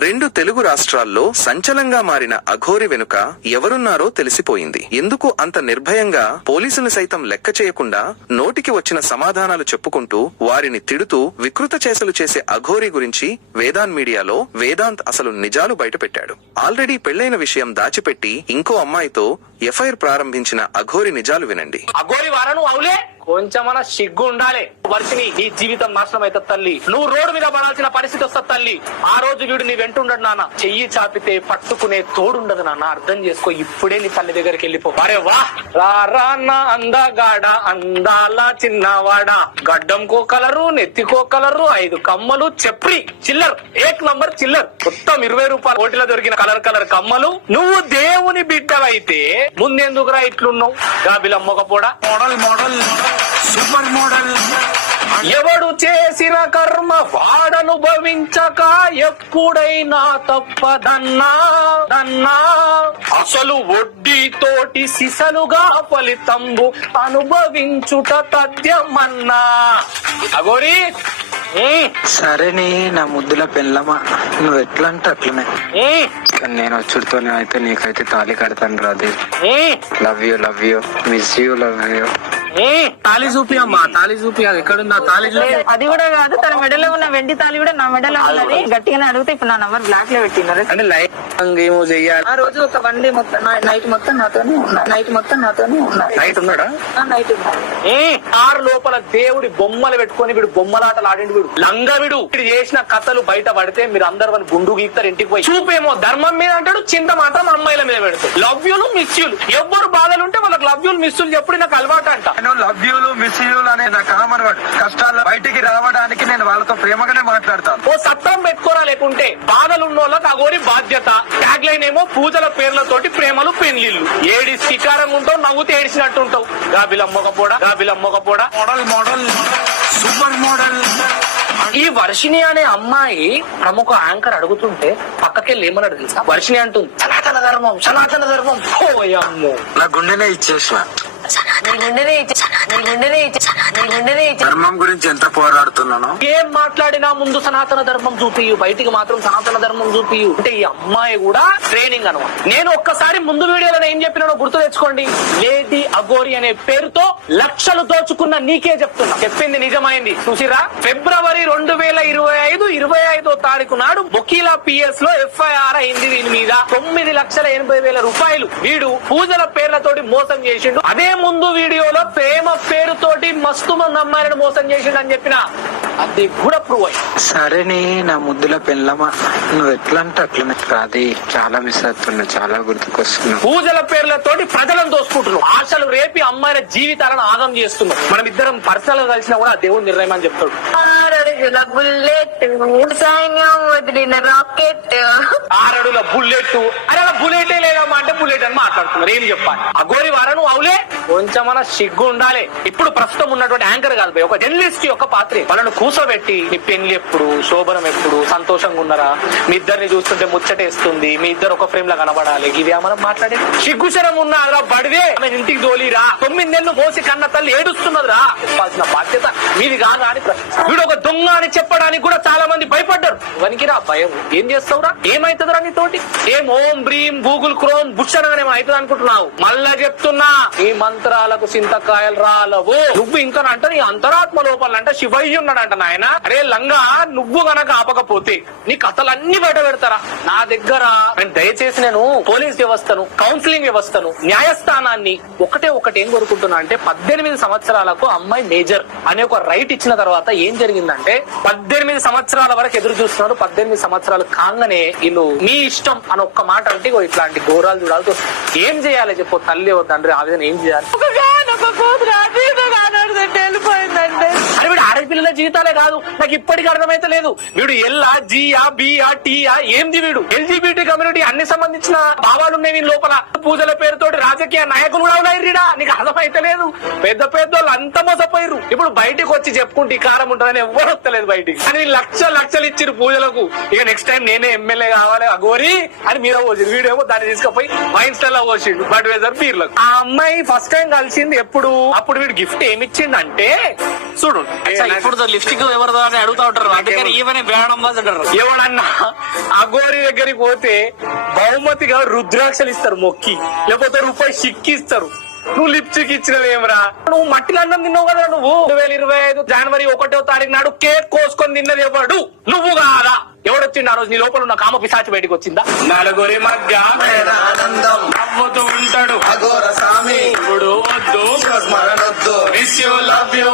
రెండు తెలుగు రాష్ట్రాల్లో సంచలంగా మారిన అఘోరి వెనుక ఎవరున్నారో తెలిసిపోయింది. ఎందుకు అంత నిర్భయంగా పోలీసులు సైతం లెక్క చేయకుండా నోటికి వచ్చిన సమాధానాలు చెప్పుకుంటూ వారిని తిడుతూ వికృత చేసలు చేసే అఘోరి గురించి వేదాంత్ మీడియాలో వేదాంత్ అసలు నిజాలు బయటపెట్టాడు. ఆల్రెడీ పెళ్ళైన విషయం దాచిపెట్టి ఇంకో అమ్మాయితో ఎఫ్ఐఆర్ ప్రారంభించిన అఘోరి నిజాలు వినండి. అఘోరి వారను అవులే? కొంచెమన సిగ్గు ఉండాలి వర్షిని నీ జీవితం నాశనం అవుతుంది తల్లి. నువ్వు రోడ్డు మీద పడాల్సిన పరిస్థితి వస్తుంది తల్లి. ఆ రోజు వీడు నీ వెంటుండడు నాన్న. చెయ్యి చాపితే పట్టుకునే తోడుండదు నాన్న. అర్థం చేసుకో ఇప్పుడే నీ తల్లి దగ్గరికి వెళ్ళిపో. అరే వా! నా అందగాడ అందాల చిన్నవాడ. గడ్డంకో కలరు నెత్తికో కలరు ఐదు కమ్మలు చెప్రి చిల్లర్. ఏక్ నంబర్ చిల్లర్. మొత్తం ఇరవై రూపాయల ఓటిలో దొరికిన కలర్ కలర్ కమ్మలు. నువ్వు దేవుని బిడ్డవైతే ముందెందుకురా ఇట్లున్నావు? గాబిలం మొగపోడా మోడల్ మోడల్. సూపర్ మోడల్ ఎవడు చేసిన కర్మ వాడనుభవించక ఎప్పుడైనా తప్పదన్నా దన్నా. అసలు వడ్డీ తోటి సిసలుగా ఫలితంబు అనుభవించుట తథ్యమన్నా. అగోరి. సరేనే నా ముద్దుల పెళ్ళమా? నువ్వు ఎట్లా అంటే అట్లనే నేను వచ్చుడితోనే అయితే నీకైతే తాళి కడతాను రాదు love you love you miss you love you. తాళి చూపి అమ్మా తాళి చూపి ఎక్కడుందా తాళి చూపి. అది కూడా కాదు తన మెడలో ఉన్న వెండి తాళి కూడా నా మెడలో ఉన్నది. గట్టిగానే అడిగితే ఇప్పుడు నా నంబర్ బ్లాక్లో పెట్టినారు అంటే లైట్ ఏమో చెయ్యాలి. ఆ రోజు ఒక వన్ డే మొత్తం నైట్ మొత్తం నాతోనే ఉన్నా. నైట్ మొత్తం నాతోనే ఉన్నా. నైట్ ఉన్నాడా? ఆ నైట్ ఉన్నా. ఆరు లోపల దేవుడి బొమ్మలు పెట్టుకొని వీడు బొమ్మలాటలు ఆడిండు వీడు. లంగవిడు వీడు. చేసిన కథలు బయట పడితే మీరు అందరు వాళ్ళు గుండు గీస్తారు ఇంటికి పోయి. చూపేమో ధర్మం మీద అంటాడు చింత మాత్రం అమ్మాయిల మీద పెడతాడు. లవ్ యూలు మిస్ యూలు ఎవ్వరు బాధలు ఉంటే వాళ్ళకి లవ్ యూలు మిస్ యూలు ఎప్పుడు నాకు అలవాటు అంట. నేను లవ్ యూలు మిస్ యూలు అనే నా కామన్ వర్డ్. కష్టాలు బయటికి రావడానికి నేను వాళ్ళతో ప్రేమగానే మాట్లాడతాను. ఓ సత్తం పెట్టుకోరా లేకుంటే బాధలు ఉన్న వాళ్ళకి అగోరి బాధ్యత. ట్యాగ్ లైన్ ఏమో పూజల పేర్లతోటి ప్రేమలు పెళ్ళిళ్ళు ఏడి శికారం ఉంటావు నవ్వుతే ఏడిచినట్టు ఉంటావు గాబిలం మొగపోడా గాబిలం మొగపోడా మోడల్ మోడల్ సూపర్ మోడల్. ఈ వర్షిణి అనే అమ్మాయి ప్రముఖ యాంకర్ అడుగుతుంటే పక్కకెళ్ళి ఏమన్నాడు తెలుసా? వర్షిణి అంటుంది సనాతన ధర్మం సనాతన ధర్మం. నా గుండెనే ఇచ్చేసిన. గుండెనే ఇచ్చి ధర్మం గురించి ఎంత పోరాడుతున్నాను? ఏం మాట్లాడినా ముందు సనాతన ధర్మం చూపియు. బయటికి మాత్రం సనాతన ధర్మం చూపియు. అంటే ఈ అమ్మాయి కూడా ట్రైనింగ్ అనమాట. నేను ఒక్కసారి ముందు వీడియోలో ఏం చెప్పినానో గుర్తు తెచ్చుకోండి. లేడీ అగోరి అనే పేరుతో లక్షలు దోచుకున్న నీకే చెప్తున్నా. చెప్పింది నిజమైంది. చూసిరా? ఫిబ్రవరి రెండు వేల ఇరవై ఐదు ఇరవై ఐదో తారీఖు నాడు బొకీలా పిఎస్లో ఎఫ్ఐఆర్ అయింది దీని మీద. తొమ్మిది లక్షల ఎనభై వేల రూపాయలు వీడు పూజల పేర్లతోటి మోసం చేసిండు. అదే ముందు వీడియోలో ప్రేమ పేరుతోటి మస్తు మంది అమ్మాయిలను మోసం చేసిండు అని చెప్పిన. అది కూడా ప్రూవ్ అయింది. సరేనే నా ముద్దుల పెళ్ళమా? నువ్వు ఎట్లా అంటే అట్లనే? రాది చాలా మిస్ అవుతున్నా చాలా గుర్తుకొస్తున్నావు. పూజల పేర్లతోటి ప్రజలను దోసుకుంటున్నాం ఆశలు రేపి అమ్మాయిల జీవితాలను ఆగం చేస్తున్నాం మనం ఇద్దరం పర్సనల్ కలిసినా కూడా దేవుడు నిర్ణయం అని చెప్తాడు. ఆరడుగుల బుల్లెట్ సైన్యం వదిలిన రాకెట్ ఆరడుల బుల్లెట్ అరే అలా బుల్లెటే లేదమ్మా అంటే బుల్లెట్ అని మాట్లాడుతున్నారు. ఏం చెప్పాలి? అగోరి వారను అవులే? కొంచెమన సిగ్గు ఉండాలి. ఇప్పుడు ప్రస్తుతం ఉన్నటువంటి యాంకర్ కాదు ఒక జర్నలిస్ట్ యొక్క పాత్ర. వాళ్ళను కూర్చోబెట్టి మీ పెళ్ళి ఎప్పుడు? శోభనం ఎప్పుడు? సంతోషంగా ఉన్నారా? మీ ఇద్దరిని చూస్తుంటే ముచ్చటేస్తుంది. మీ ఇద్దరు ఒక ఫ్రేమ్ లా కనబడాలి. ఇది మనం మాట్లాడే సిగ్గుశరం ఉన్నారా బడిదే. ఆమె ఇంటికి దోలిరా తొమ్మిది నెలలు మోసి కన్న తల్లి ఏడుస్తున్నదిరా. చెప్పాల్సిన బాధ్యత మీది కాదా అని వీడు ఒక దొంగ అని చెప్పడానికి కూడా చాలా మంది భయపడ్డారు. వనికిరా భయం. ఏం చేస్తావురా? ఏమైతుందిరా నీతోటి? ఏం ఓం బ్రీం గూగుల్ క్రోమ్ బుచ్చనగానే అవుతుంది అనుకుంటున్నావు? మళ్ళా చెప్తున్నా. ఈ మంత్రాలకు చింతకాయలు రాలవు. నువ్వు ఇంకా అంటే నీ అంతరాత్మ లోపల అంటే శివయ్య ఉన్నాడంట నాయన. అరే లంగా నువ్వు గనక ఆపకపోతే నీ కథలన్నీ బయట పెడతారా? నా దగ్గర నేను దయచేసి నేను పోలీస్ వ్యవస్థను కౌన్సిలింగ్ వ్యవస్థను న్యాయస్థానాన్ని ఒకటే ఒకటి ఏం కోరుకుంటున్నా అంటే పద్దెనిమిది సంవత్సరాలకు అమ్మాయి మేజర్ అనే ఒక రైట్ ఇచ్చిన తర్వాత ఏం జరిగిందంటే పద్దెనిమిది సంవత్సరాల వరకు ఎదురు చూస్తున్నారు పద్దెనిమిది సంవత్సరాలు కాగానే వీళ్ళు మీ ఇష్టం అని ఒక్క మాట అంటే ఇట్లాంటి ఘోరాలు చూడాల్సి ఏం చేయాలి? చెప్పు తల్లి ఓ తండ్రి ఆ విధంగా ఏం చేయాలి? ఆడపిల్లల జీవితాలే కాదు. నాకు ఇప్పటికీ అర్థమైతే లేదు. వీడు ఎల్లా జియా బియా టీయా ఏంది వీడు? ఎల్జీబీటీ కమ్యూనిటీ అన్ని సంబంధించిన భావాలు ఉన్నాయి వీని లోపల. పూజల పేరుతోటి రాజకీయ నాయకులు కూడా ఉన్నాయి రీడా. నీకు అర్థమైతే లేదు. పెద్ద పెద్ద వాళ్ళు అంత మోసపోయారు ఇప్పుడు బయటికి వచ్చి చెప్పుకుంటే ఈ కారం ఉంటుందని ఎవ్వరు వస్తలేదు బయటికి. అని లక్ష లక్షలు ఇచ్చిరు పూజలకు. ఇక నెక్స్ట్ టైం నేనే ఎమ్మెల్యే కావాలి అగోరి అని మీరు పోసింది వీడేమో దాన్ని తీసుకుపోయి స్టైల్లో పోసిండు బట్ వేసర్ బీర్లకు. ఆ అమ్మాయి ఫస్ట్ టైం కలిసింది ఎప్పుడు? అప్పుడు వీడు గిఫ్ట్ ఏమి ఇచ్చిండంటే చూడు ఇప్పుడు లిప్స్టిక్ ఎవరిదో అని అడుగుతా ఉంటారు. అందుకని ఈవెన్ బ్రాండ్ అంబాసిడర్. ఎవడన్నా అగోరి దగ్గరికి పోతే బహుమతిగా రుద్రాక్షలు ఇస్తారు మొక్కి. లేకపోతే రూపాయి సిక్కి ఇస్తారు. నువ్వు లిప్స్టిక్ ఇచ్చినవేమరా నువ్వు మట్టిలో అన్నం తిన్నావు కదా నువ్వు. రెండు వేల ఇరవై ఐదు జనవరి ఒకటో తారీఖు నాడు కేక్ కోసుకొని తిన్నది ఎవడు? నువ్వు కాదా? ఎవడొచ్చిండు ఆ రోజు నీ లోపల ఉన్న కామ పిశాచి బయటకు వచ్చిందా? నలుగురి మధ్య ఆనందం? నవ్వుతూ ఉంటాడు. అఘోర స్వామి ఇప్పుడు వద్దు? స్మరణొద్దు? Miss you love you